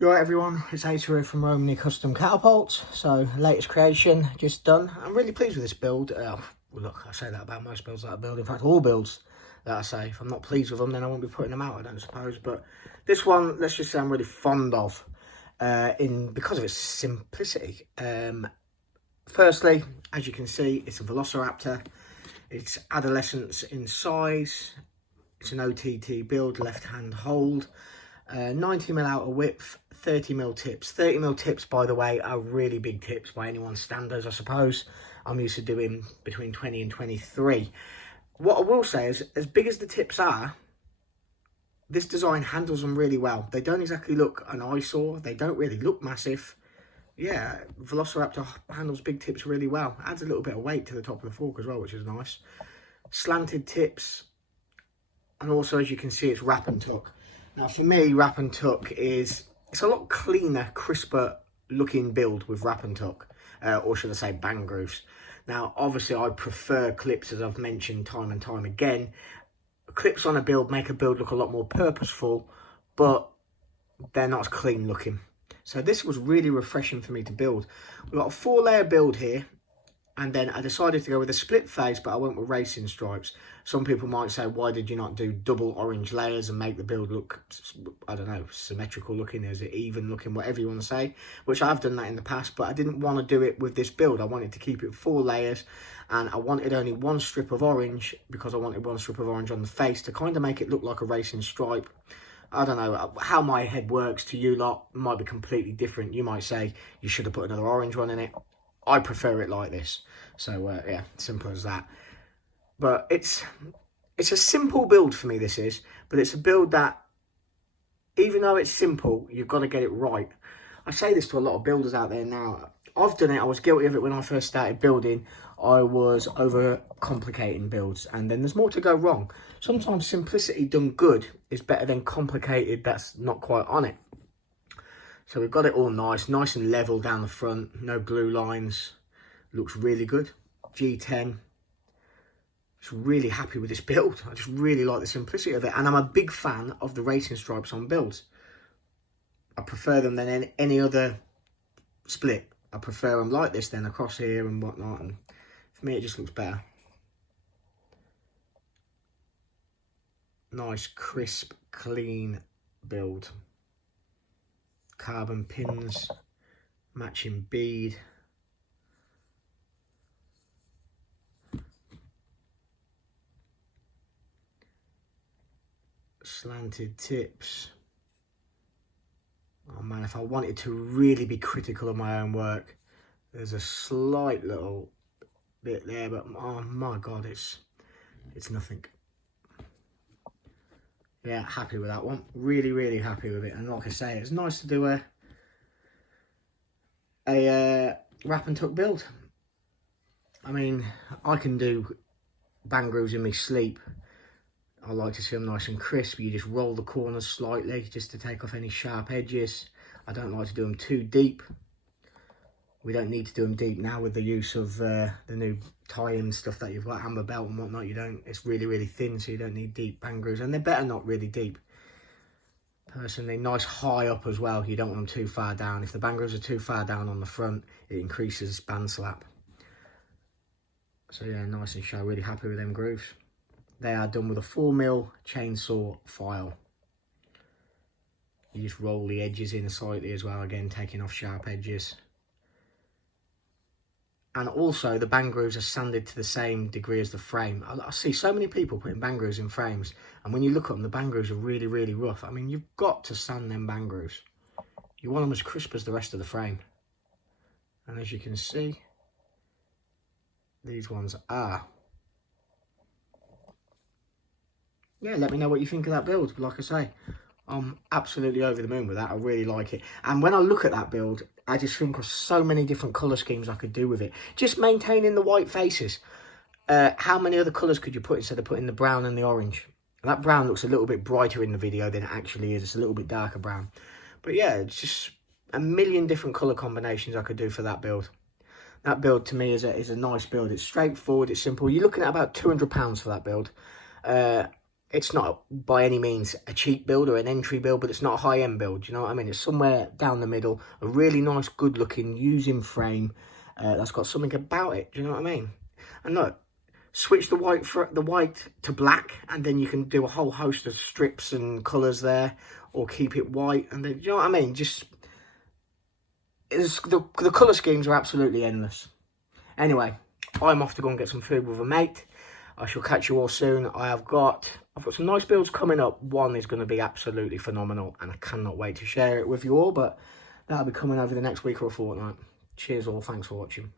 You alright everyone, it's Acer here from Romany Custom Catapults. So, latest creation, just done. I'm really pleased with this build. Well, look, I say that about most builds that I build. In fact, all builds that I say. If I'm not pleased with them, then I won't be putting them out, I don't suppose. But this one, let's just say I'm really fond of, because of its simplicity. Firstly, as you can see, it's a Velociraptor. It's adolescence in size. It's an OTT build, left-hand hold. 90mm outer width, 30mm tips. 30mm tips, by the way, are really big tips by anyone's standards, I suppose. I'm used to doing between 20 and 23. What I will say is, as big as the tips are, this design handles them really well. They don't exactly look an eyesore. They don't really look massive. Yeah, Velociraptor handles big tips really well. Adds a little bit of weight to the top of the fork as well, which is nice. Slanted tips. And also, as you can see, it's wrap and tuck. Now, for me, wrap and tuck it's a lot cleaner, crisper looking build with wrap and tuck, or should I say bang grooves. Now, obviously, I prefer clips, as I've mentioned time and time again. Clips on a build make a build look a lot more purposeful, but they're not as clean looking. So this was really refreshing for me to build. We've got a 4-layer build here. And then I decided to go with a split face, but I went with racing stripes. Some people might say, why did you not do double orange layers and make the build look, I don't know, symmetrical looking? Is it even looking? Whatever you want to say. Which I've done that in the past, but I didn't want to do it with this build. I wanted to keep it 4 layers. And I wanted only 1 strip of orange, because I wanted 1 strip of orange on the face to kind of make it look like a racing stripe. I don't know how my head works. To you lot might be completely different. You might say you should have put another orange one in it. I prefer it like this. So, yeah, simple as that. But it's a simple build for me, this is. But it's a build that, even though it's simple, you've got to get it right. I say this to a lot of builders out there now. I've done it. I was guilty of it when I first started building. I was over-complicating builds. And then there's more to go wrong. Sometimes simplicity done good is better than complicated that's not quite on it. So we've got it all nice and level down the front, no glue lines. Looks really good. G10. Just really happy with this build. I just really like the simplicity of it. And I'm a big fan of the racing stripes on builds. I prefer them than any other split. I prefer them like this than across here and whatnot. And for me, it just looks better. Nice, crisp, clean build. Carbon pins, matching bead. Slanted tips. Oh man, if I wanted to really be critical of my own work, there's a slight little bit there, but oh my god, it's nothing. Yeah, happy with that one. Really happy with it. And like I say, it's nice to do a wrap and tuck build. I mean, I can do bang grooves in my sleep. I like to see them nice and crisp. You just roll the corners slightly just to take off any sharp edges. I don't like to do them too deep. We don't need to do them deep now with the use of the new tie-in stuff that you've got, amber belt and whatnot. You don't. It's really thin, so you don't need deep bang grooves, and they're better not really deep. Personally, nice high up as well. You don't want them too far down. If the bang grooves are too far down on the front, it increases band slap. So yeah, nice and sharp. Really happy with them grooves. They are done with a 4mm chainsaw file. You just roll the edges in slightly as well, again taking off sharp edges. And also the bang grooves are sanded to the same degree as the frame. I see so many people putting bang grooves in frames, and when you look at them, the bang grooves are really rough. I mean, you've got to sand them bang grooves. You want them as crisp as the rest of the frame. And as you can see, these ones are. Yeah, let me know what you think of that build. Like I say, I'm absolutely over the moon with that. I really like it. And when I look at that build, I just think of so many different colour schemes I could do with it. Just maintaining the white faces. How many other colours could you put instead of putting the brown and the orange? And that brown looks a little bit brighter in the video than it actually is. It's a little bit darker brown. But yeah, it's just a million different colour combinations I could do for that build. That build to me is a nice build. It's straightforward, it's simple. You're looking at about £200 for that build. it's not by any means a cheap build or an entry build, but it's not a high-end build, you know what I mean? It's somewhere down the middle, a really nice, good-looking, using frame that's got something about it, do you know what I mean? And look, switch the white to black, and then you can do a whole host of strips and colours there, or keep it white, and then, you know what I mean? Just, the colour schemes are absolutely endless. Anyway, I'm off to go and get some food with a mate. I shall catch you all soon. I've got some nice builds coming up. One is going to be absolutely phenomenal, and I cannot wait to share it with you all, but that'll be coming over the next week or a fortnight. Cheers all, thanks for watching.